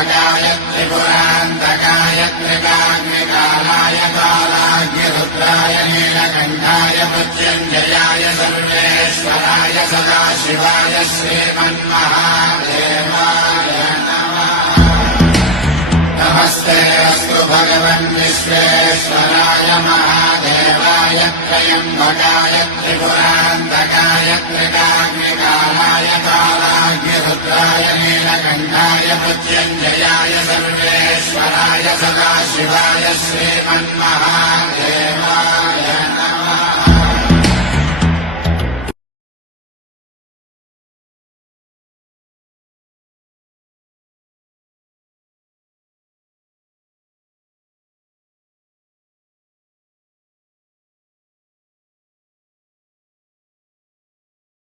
त्र्यम्बकाय त्रिपुरान्तकाय त्रिकाग्निकालाय कालाग्निरुद्राय नीलकण्ठाय मृत्युञ्जयाय सर्वेश्वराय सदाशिवाय श्रीमन्महादेवाय नमः। नमस्ते अस्तु भगवन् विश्वेश्वराय महादेवाय त्र्यम्बकाय त्रिपुरान्तकाय त्रिकाग्निकालाय कालाग्निरुद्राय नीलकण्ठाय मृत्युञ्जयाय सर्वेश्वराय सदाशिवाय श्रीमन्महादेवाय